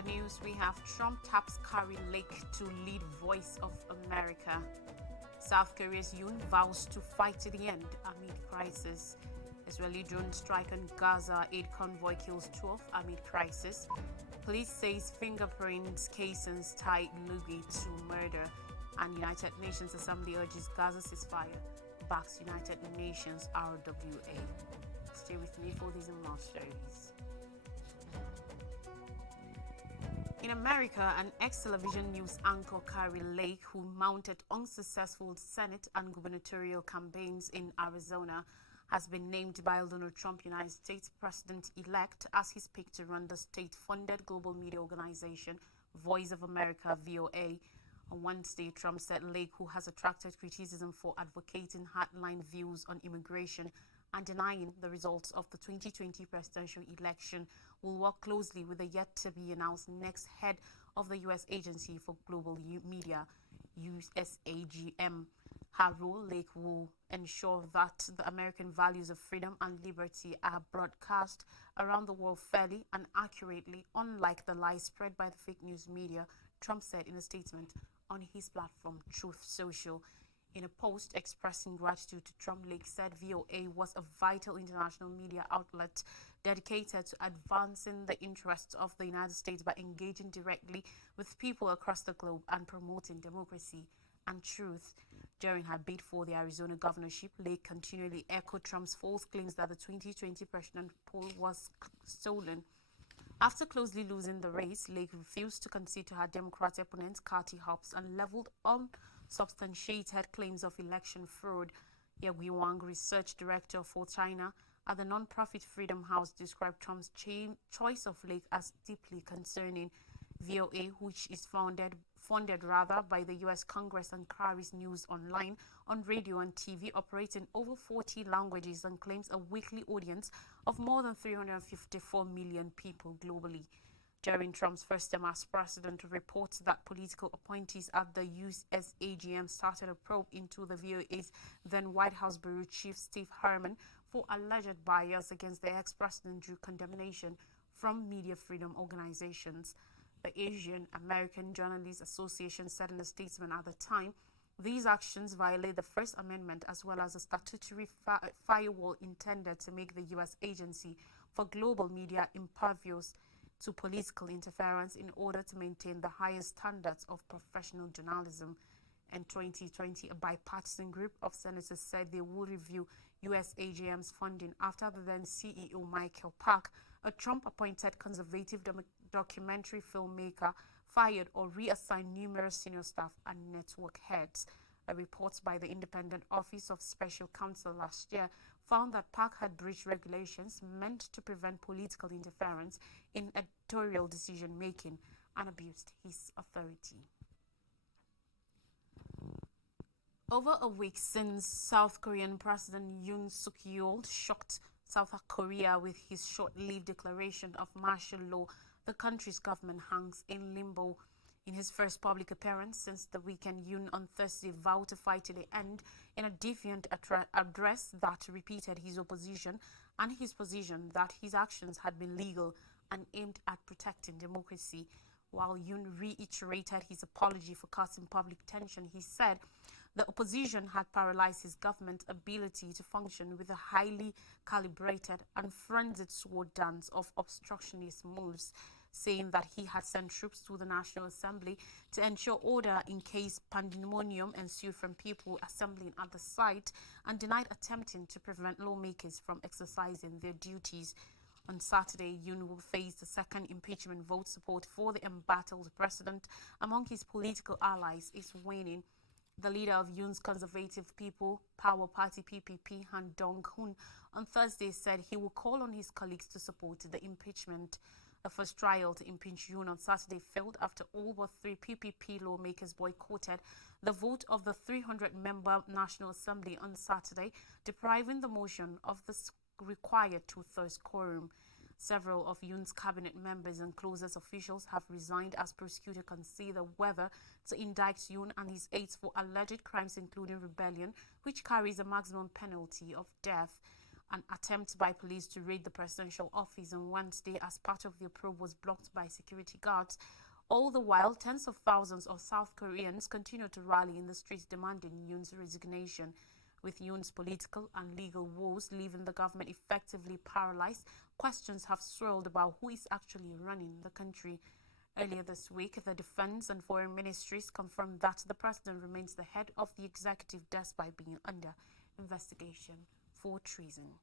the news, we have Trump taps Kari Lake to lead voice of America. South Korea's Yoon vows to fight to the end amid crisis. Israeli drone strike on Gaza, aid convoy kills 12 amid crisis. Police says fingerprints casings tie Lugi to murder. And United Nations Assembly urges Gaza ceasefire, backs United Nations RWA. Stay with me for these and more stories. In America, an ex-television news anchor, Kari Lake, who mounted unsuccessful Senate and gubernatorial campaigns in Arizona, has been named by Donald Trump, United States President-elect, as his pick to run the state-funded global media organization, Voice of America, VOA. On Wednesday, Trump said Lake, who has attracted criticism for advocating hardline views on immigration and denying the results of the 2020 presidential election, will work closely with the yet-to-be-announced next head of the U.S. Agency for Global Media, USAGM. Her role, Lake, will ensure that the American values of freedom and liberty are broadcast around the world fairly and accurately, unlike the lies spread by the fake news media, Trump said in a statement on his platform, Truth Social. In a post expressing gratitude to Trump, Lake said VOA was a vital international media outlet dedicated to advancing the interests of the United States by engaging directly with people across the globe and promoting democracy and truth. During her bid for the Arizona governorship, Lake continually echoed Trump's false claims that the 2020 presidential poll was stolen. After closely losing the race, Lake refused to concede to her Democratic opponent, Kathy Hobbs, and leveled unsubstantiated claims of election fraud. Yagui Wang, research director for China at the non-profit Freedom House, described Trump's choice of Lake as deeply concerning. VOA, which is funded by the U.S. Congress and carries news online, on radio and TV, operates in over 40 languages and claims a weekly audience of more than 354 million people globally. During Trump's first term as president, reports that political appointees at the USAGM started a probe into the VOA's then White House Bureau Chief Steve Herman for alleged bias against the ex-president drew condemnation from media freedom organizations. The Asian American Journalists Association said in a statement at the time, these actions violate the First Amendment as well as a statutory firewall intended to make the U.S. Agency for Global Media impervious to political interference in order to maintain the highest standards of professional journalism. In 2020, a bipartisan group of senators said they will review USAGM's funding after the then CEO Michael Park, a Trump-appointed conservative documentary filmmaker, fired or reassigned numerous senior staff and network heads. A report by the Independent Office of Special Counsel last year found that Park had breached regulations meant to prevent political interference in editorial decision-making and abused his authority. Over a week since South Korean President Yoon Suk-yeol shocked South Korea with his short-lived declaration of martial law, the country's government hangs in limbo. In his first public appearance since the weekend, Yoon on Thursday vowed to fight to the end in a defiant address that repeated his opposition and his position that his actions had been legal and aimed at protecting democracy. While Yoon reiterated his apology for causing public tension, he said the opposition had paralyzed his government's ability to function with a highly calibrated and frenzied sword dance of obstructionist moves, saying that he had sent troops to the National Assembly to ensure order in case pandemonium ensued from people assembling at the site, and denied attempting to prevent lawmakers from exercising their duties. On Saturday, Yoon will face the second impeachment vote. Support for the embattled president among his political allies is waning. The leader of Yoon's Conservative People Power Party PPP, Han Dong-hoon, on Thursday said he will call on his colleagues to support the impeachment. The first trial to impeach Yoon on Saturday failed after all but 3 PPP lawmakers boycotted the vote of the 300-member National Assembly on Saturday, depriving the motion of the required 2/3 quorum. Several of Yoon's cabinet members and closest officials have resigned as prosecutors consider whether to indict Yoon and his aides for alleged crimes including rebellion, which carries a maximum penalty of death. An attempt by police to raid the presidential office on Wednesday as part of their probe was blocked by security guards. All the while, tens of thousands of South Koreans continue to rally in the streets demanding Yoon's resignation. With Yoon's political and legal woes leaving the government effectively paralyzed, questions have swirled about who is actually running the country. Earlier this week, the Defense and Foreign Ministries confirmed that the president remains the head of the executive despite being under investigation for treason.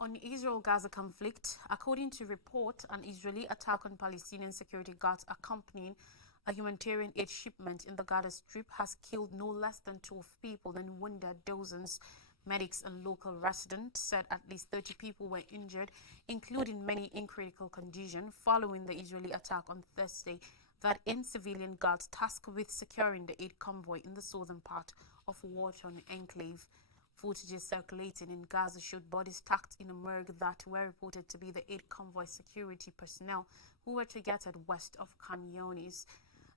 On Israel-Gaza conflict, according to report, an Israeli attack on Palestinian security guards accompanying a humanitarian aid shipment in the Gaza Strip has killed no less than 12 people and wounded dozens. Medics and local residents said at least 30 people were injured, including many in critical condition, following the Israeli attack on Thursday that ends civilian guards tasked with securing the aid convoy in the southern part of war-torn enclave. Footage circulating in Gaza showed bodies stacked in a morgue that were reported to be the aid convoy security personnel who were targeted west of Khan Younis.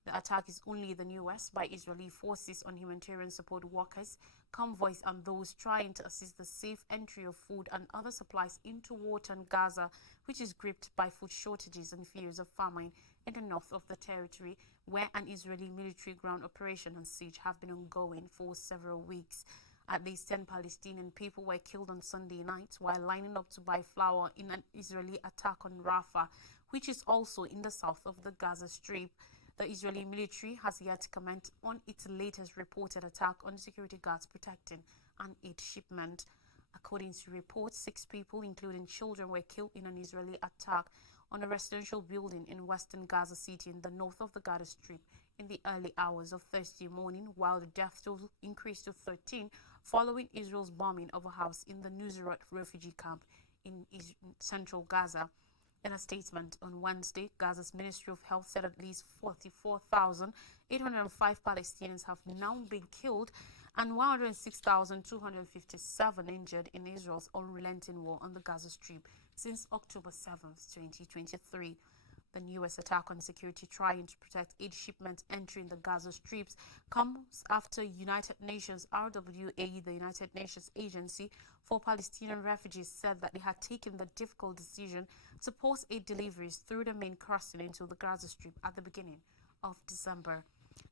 The attack is only the newest by Israeli forces on humanitarian support workers, convoys, and those trying to assist the safe entry of food and other supplies into war-torn Gaza, which is gripped by food shortages and fears of famine in the north of the territory, where an Israeli military ground operation and siege have been ongoing for several weeks. At least 10 Palestinian people were killed on Sunday night while lining up to buy flour in an Israeli attack on Rafah, which is also in the south of the Gaza Strip. The Israeli military has yet to comment on its latest reported attack on security guards protecting an aid shipment. According to reports, 6 people, including children, were killed in an Israeli attack on a residential building in western Gaza City in the north of the Gaza Strip in the early hours of Thursday morning, while the death toll increased to 13 following Israel's bombing of a house in the Nuseirat refugee camp in central Gaza. In a statement on Wednesday, Gaza's Ministry of Health said at least 44,805 Palestinians have now been killed and 106,257 injured in Israel's unrelenting war on the Gaza Strip since October 7, 2023. The newest attack on security trying to protect aid shipments entering the Gaza Strips comes after United Nations RWA, the United Nations Agency for Palestinian Refugees, said that they had taken the difficult decision to pause aid deliveries through the main crossing into the Gaza Strip at the beginning of December.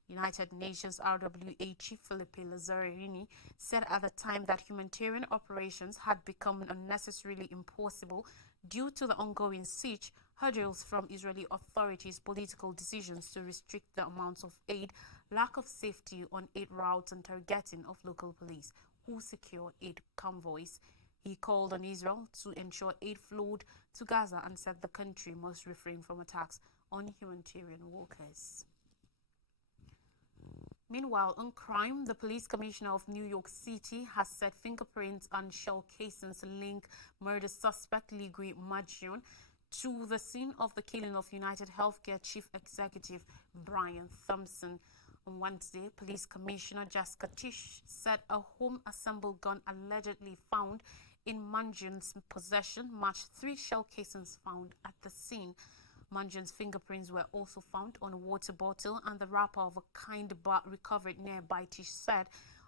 United Nations RWA Chief Filipe Lazzarini said at the time that humanitarian operations had become unnecessarily impossible due to the ongoing siege, hurdles from Israeli authorities, political decisions to restrict the amounts of aid, lack of safety on aid routes, and targeting of local police who secure aid convoys. He called on Israel to ensure aid flowed to Gaza and said the country must refrain from attacks on humanitarian workers. Meanwhile, on crime, the police commissioner of New York City has said fingerprints and shell casings link murder suspect Ligui Majion to the scene of the killing of United Healthcare Chief Executive Brian Thompson. On Wednesday, Police Commissioner Jessica Tisch said a home-assembled gun allegedly found in Manjun's possession matched 3 shell casings found at the scene. Manjun's fingerprints were also found on a water bottle and the wrapper of a kind bar recovered nearby, Tisch said.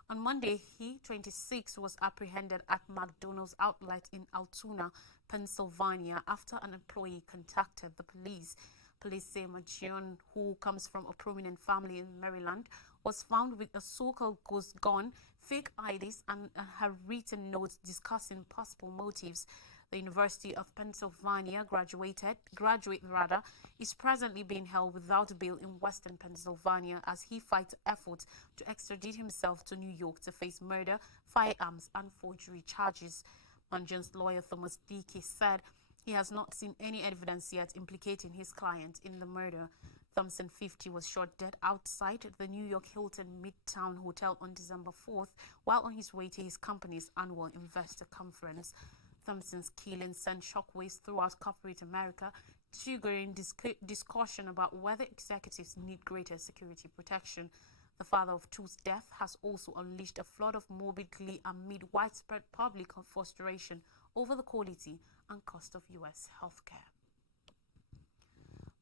On Monday, he, 26, was apprehended at McDonald's outlet in Altoona, Pennsylvania, after an employee contacted the police. Police say Majion, who comes from a prominent family in Maryland, was found with a so-called ghost gun, fake IDs, and had written notes discussing possible motives. The University of Pennsylvania graduate is presently being held without bail in western Pennsylvania as he fights efforts to extradite himself to New York to face murder, firearms, and forgery charges. Manjun's lawyer Thomas Dickey said he has not seen any evidence yet implicating his client in the murder. Thompson, 50, was shot dead outside the New York Hilton Midtown Hotel on December 4th while on his way to his company's annual investor conference. Thompson's killing sent shockwaves throughout corporate America, triggering discussion about whether executives need greater security protection. The father of two's death has also unleashed a flood of morbid glee amid widespread public frustration over the quality and cost of U.S. healthcare.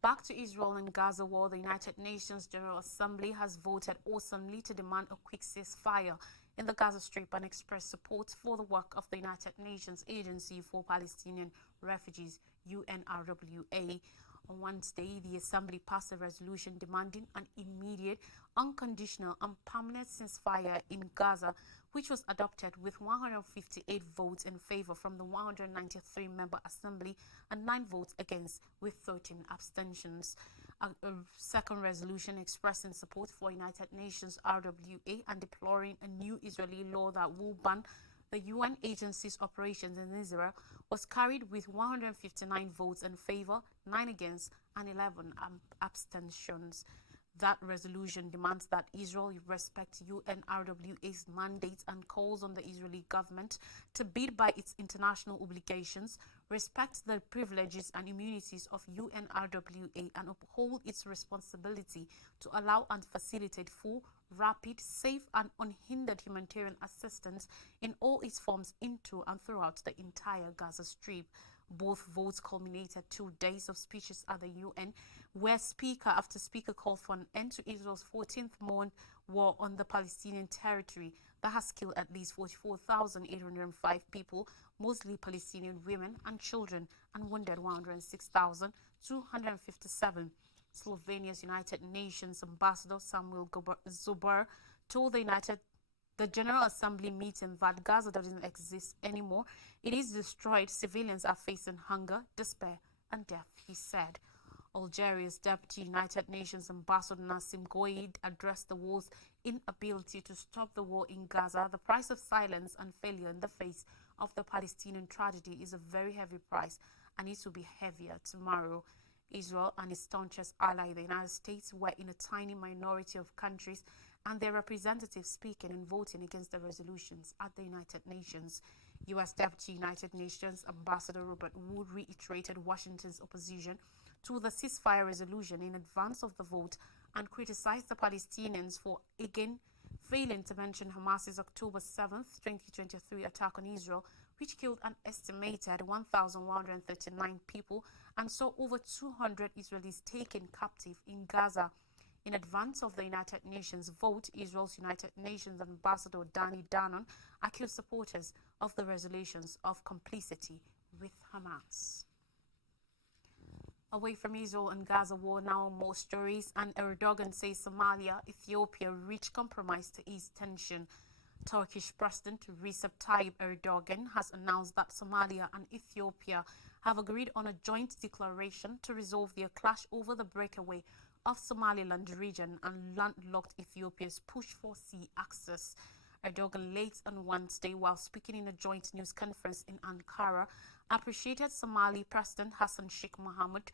Back to Israel and Gaza war, the United Nations General Assembly has voted awesomely to demand a quick ceasefire in the Gaza Strip and express support for the work of the United Nations Agency for Palestinian Refugees, UNRWA. On Wednesday, the Assembly passed a resolution demanding an immediate, unconditional and permanent ceasefire in Gaza, which was adopted with 158 votes in favor from the 193-member Assembly and 9 votes against, with 13 abstentions. A second resolution expressing support for United Nations RWA and deploring a new Israeli law that will ban the UN agency's operations in Israel was carried with 159 votes in favor, 9 against, and 11 abstentions. That resolution demands that Israel respect UNRWA's mandates and calls on the Israeli government to abide by its international obligations, respect the privileges and immunities of UNRWA, and uphold its responsibility to allow and facilitate full, rapid, safe, and unhindered humanitarian assistance in all its forms into and throughout the entire Gaza Strip. Both votes culminated 2 days of speeches at the UN, where speaker after speaker called for an end to Israel's 14th-month war on the Palestinian territory that has killed at least 44,805 people, mostly Palestinian women and children, and wounded 106,257. Slovenia's United Nations Ambassador Samuel Zuber told the General Assembly meeting that Gaza doesn't exist anymore. It is destroyed. Civilians are facing hunger, despair, and death, he said. Algeria's Deputy United Nations Ambassador Nassim Gouaid addressed the war's inability to stop the war in Gaza. The price of silence and failure in the face of the Palestinian tragedy is a very heavy price, and it will be heavier tomorrow. Israel and its staunchest ally, the United States, were in a tiny minority of countries and their representatives speaking and voting against the resolutions at the United Nations. U.S. Deputy United Nations Ambassador Robert Wood reiterated Washington's opposition to the ceasefire resolution in advance of the vote and criticized the Palestinians for again failing to mention Hamas's October 7, 2023 attack on Israel, which killed an estimated 1,139 people and saw over 200 Israelis taken captive in Gaza. In advance of the United Nations vote, Israel's United Nations Ambassador Danny Danon accused supporters of the resolutions of complicity with Hamas. Away from Israel and Gaza war now, more stories, and Erdogan says Somalia, Ethiopia reach compromise to ease tension. Turkish President Recep Tayyip Erdogan has announced that Somalia and Ethiopia have agreed on a joint declaration to resolve their clash over the breakaway of Somaliland region and landlocked Ethiopia's push for sea access. Erdogan late on Wednesday, while speaking in a joint news conference in Ankara, appreciated Somali President Hassan Sheikh Mohamud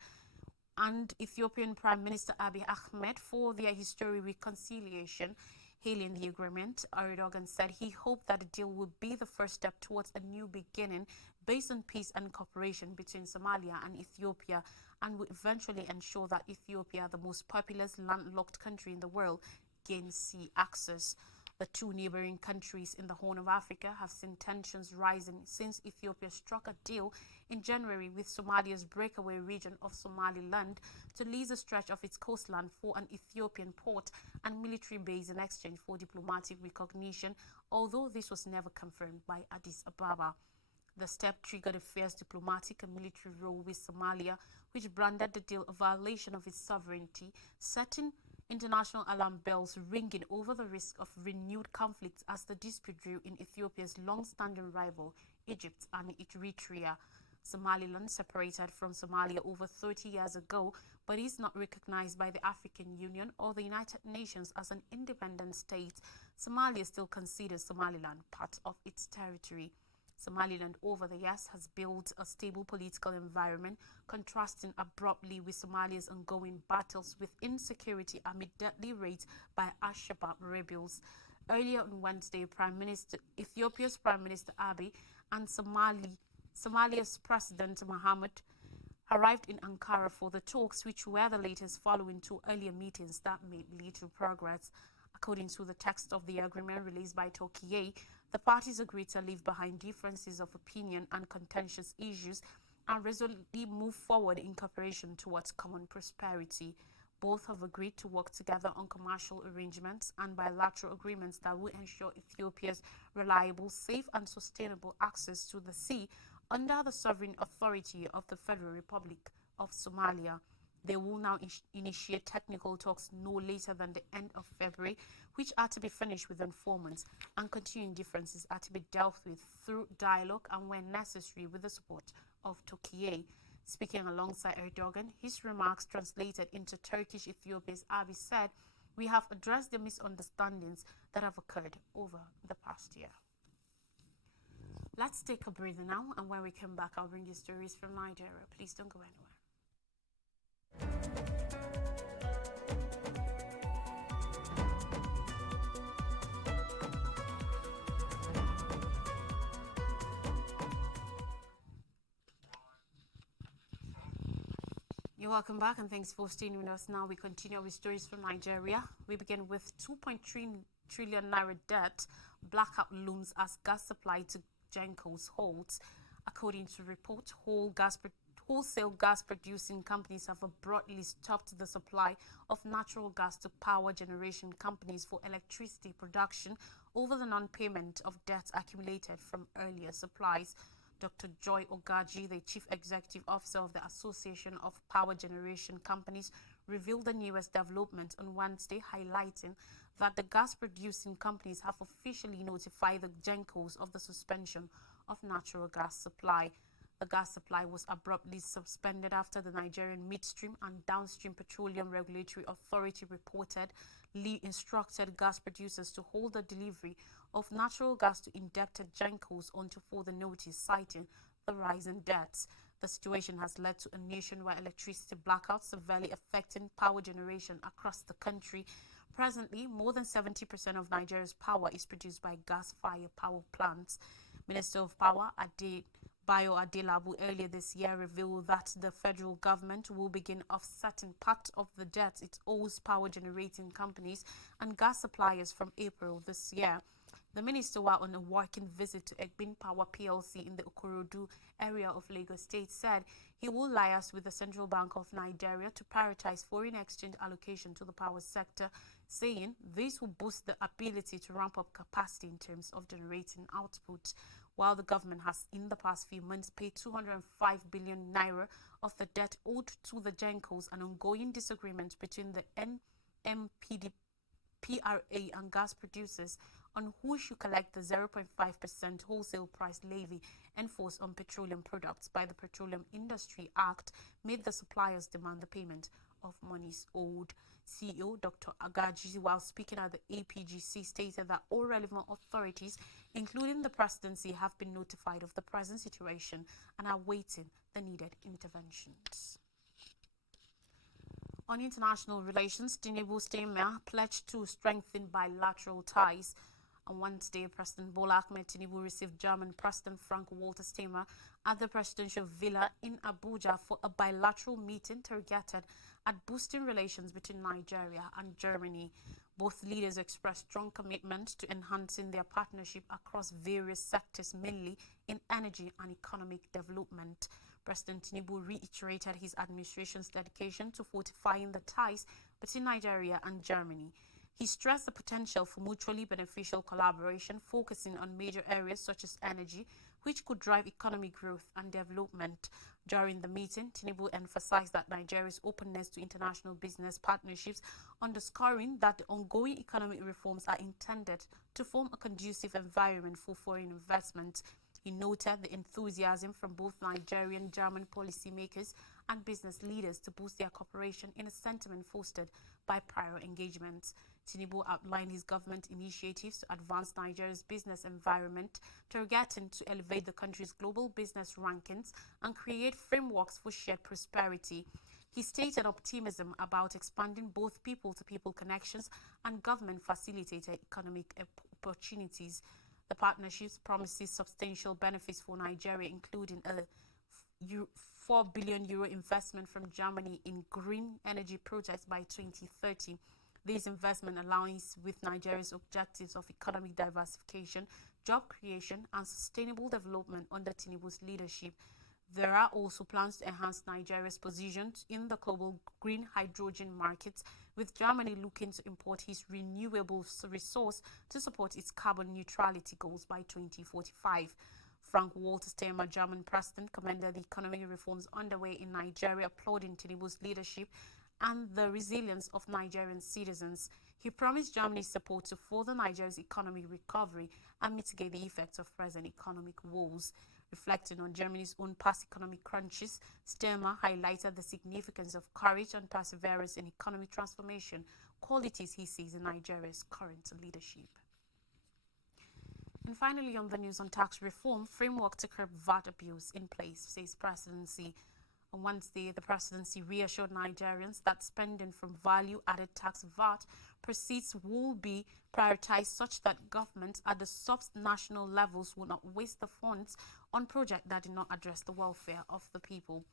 and Ethiopian Prime Minister Abiy Ahmed for their historic reconciliation. Hailing the agreement, Erdogan said he hoped that the deal would be the first step towards a new beginning based on peace and cooperation between Somalia and Ethiopia, and would eventually ensure that Ethiopia, the most populous landlocked country in the world, gains sea access. The two neighboring countries in the Horn of Africa have seen tensions rising since Ethiopia struck a deal in January with Somalia's breakaway region of Somaliland to lease a stretch of its coastline for an Ethiopian port and military base in exchange for diplomatic recognition, although this was never confirmed by Addis Ababa. The step triggered a fierce diplomatic and military row with Somalia, which branded the deal a violation of its sovereignty, setting international alarm bells ringing over the risk of renewed conflicts as the dispute grew in Ethiopia's long-standing rival, Egypt and Eritrea. Somaliland separated from Somalia over 30 years ago, but is not recognized by the African Union or the United Nations as an independent state. Somalia still considers Somaliland part of its territory. Somaliland over the years has built a stable political environment, contrasting abruptly with Somalia's ongoing battles with insecurity amid deadly raids by Al-Shabaab rebels. Earlier on Wednesday, Ethiopia's Prime Minister Abiy and Somalia's President Mohammed arrived in Ankara for the talks, which were the latest following two earlier meetings that made little progress. According to the text of the agreement released by Turkey, the parties agreed to leave behind differences of opinion and contentious issues and resolutely move forward in cooperation towards common prosperity. Both have agreed to work together on commercial arrangements and bilateral agreements that will ensure Ethiopia's reliable, safe, and sustainable access to the sea under the sovereign authority of the Federal Republic of Somalia. They will now initiate technical talks no later than the end of February, which are to be finished within 4 months, and continuing differences are to be dealt with through dialogue and, when necessary, with the support of Turkey. Speaking alongside Erdogan, his remarks translated into Turkish Ethiopia's Abiy said, "We have addressed the misunderstandings that have occurred over the past year." Let's take a breather now, and when we come back, I'll bring you stories from Nigeria. Please don't go anywhere. You're welcome back, and thanks for staying with us. Now we continue with stories from Nigeria. We begin with 2.3 trillion naira debt blackout looms as gas supply to Genco's halts. According to report, wholesale gas producing companies have abruptly stopped the supply of natural gas to power generation companies for electricity production over the non-payment of debts accumulated from earlier supplies. Dr. Joy Ogaji, the Chief Executive Officer of the Association of Power Generation Companies, revealed the newest development on Wednesday, highlighting that the gas-producing companies have officially notified the Gencos of the suspension of natural gas supply. The gas supply was abruptly suspended after the Nigerian Midstream and Downstream Petroleum Regulatory Authority reportedly instructed gas producers to hold the delivery of natural gas to indebted Gencos until further notice, citing the rise in debts. The situation has led to a nationwide electricity blackout severely affecting power generation across the country. Presently, more than 70% of Nigeria's power is produced by gas-fired power plants. Minister of Power Bayo Adelabu earlier this year revealed that the federal government will begin offsetting part of the debt it owes power generating companies and gas suppliers from April this year. The minister, while on a working visit to Egbin Power PLC in the Okorodu area of Lagos State, said he will liaise with the Central Bank of Nigeria to prioritize foreign exchange allocation to the power sector, saying this will boost the ability to ramp up capacity in terms of generating output. While the government has in the past few months paid 205 billion naira of the debt owed to the Gencos, an ongoing disagreement between the NMPD PRA and gas producers on who should collect the 0.5% wholesale price levy enforced on petroleum products by the Petroleum Industry Act made the suppliers demand the payment of monies owed. CEO Dr. Agaji, while speaking at the APGC, stated that all relevant authorities, including the presidency, have been notified of the present situation and are awaiting the needed interventions. On international relations, Tinubu's Steinmeier pledged to strengthen bilateral ties. On Wednesday, President Bola Ahmed Tinubu received German President Frank-Walter Steinmeier at the presidential villa in Abuja for a bilateral meeting targeted at boosting relations between Nigeria and Germany. Both leaders expressed strong commitment to enhancing their partnership across various sectors, mainly in energy and economic development. President Tinubu reiterated his administration's dedication to fortifying the ties between Nigeria and Germany. He stressed the potential for mutually beneficial collaboration, focusing on major areas such as energy, which could drive economic growth and development. During the meeting, Tinubu emphasized that Nigeria's openness to international business partnerships, underscoring that the ongoing economic reforms are intended to form a conducive environment for foreign investment. He noted the enthusiasm from both Nigerian and German policymakers and business leaders to boost their cooperation in a sentiment fostered by prior engagements. Tinubu outlined his government initiatives to advance Nigeria's business environment, targeting to elevate the country's global business rankings and create frameworks for shared prosperity. He stated optimism about expanding both people-to-people connections and government-facilitated economic opportunities. The partnerships promises substantial benefits for Nigeria, including a €4 billion investment from Germany in green energy projects by 2030. This investment aligns with Nigeria's objectives of economic diversification, job creation, and sustainable development under Tinubu's leadership. There are also plans to enhance Nigeria's position in the global green hydrogen market, with Germany looking to import its renewable resource to support its carbon neutrality goals by 2045. Frank-Walter Steinmeier, German president, commended the economic reforms underway in Nigeria, applauding Tinubu's leadership and the resilience of Nigerian citizens. He promised Germany's support to further Nigeria's economic recovery and mitigate the effects of present economic woes. Reflecting on Germany's own past economic crunches, Steinmeier highlighted the significance of courage and perseverance in economic transformation, qualities he sees in Nigeria's current leadership. And finally, on the news on tax reform, framework to curb VAT abuse in place, says presidency. On Wednesday, the presidency reassured Nigerians that spending from value-added tax VAT proceeds will be prioritized such that governments at the sub-national levels will not waste the funds on projects that do not address the welfare of the people.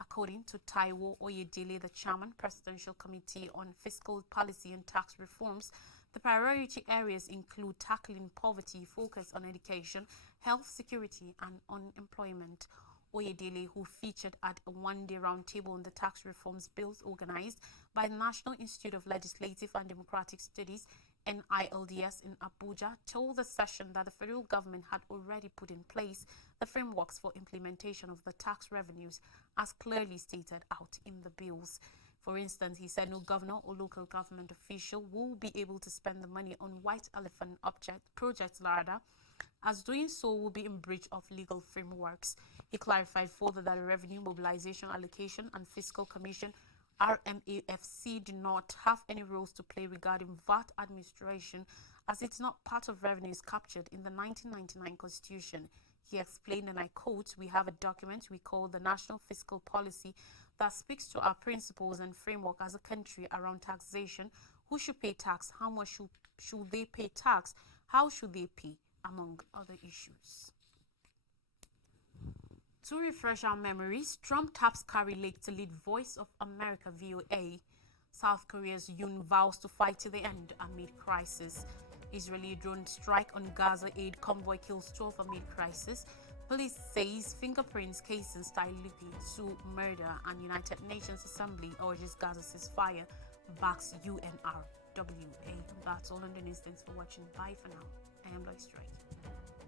According to Taiwo Oyedele, the chairman, Presidential Committee on Fiscal Policy and Tax Reforms, the priority areas include tackling poverty, focus on education, health security, and unemployment. Oyedele, who featured at a one-day roundtable on the tax reforms bills organized by the National Institute of Legislative and Democratic Studies, NILDS, in Abuja, told the session that the federal government had already put in place the frameworks for implementation of the tax revenues as clearly stated out in the bills. For instance, he said no governor or local government official will be able to spend the money on white elephant projects, as doing so will be in breach of legal frameworks. He clarified further that the Revenue Mobilization Allocation and Fiscal Commission RMAFC do not have any roles to play regarding VAT administration, as it's not part of revenues captured in the 1999 Constitution. He explained, and I quote, "We have a document we call the National Fiscal Policy that speaks to our principles and framework as a country around taxation, who should pay tax, how much should they pay tax, how should they pay, among other issues." To refresh our memories, Trump taps Kari Lake to lead Voice of America VOA. South Korea's Yoon vows to fight to the end amid crisis. Israeli drone strike on Gaza aid convoy kills 12 amid crisis. Police says fingerprints cases tie leading to murder, and United Nations Assembly urges Gaza ceasefire, backs UNRWA. That's all on the news. Thanks for watching. Bye for now. I am Lois Strike.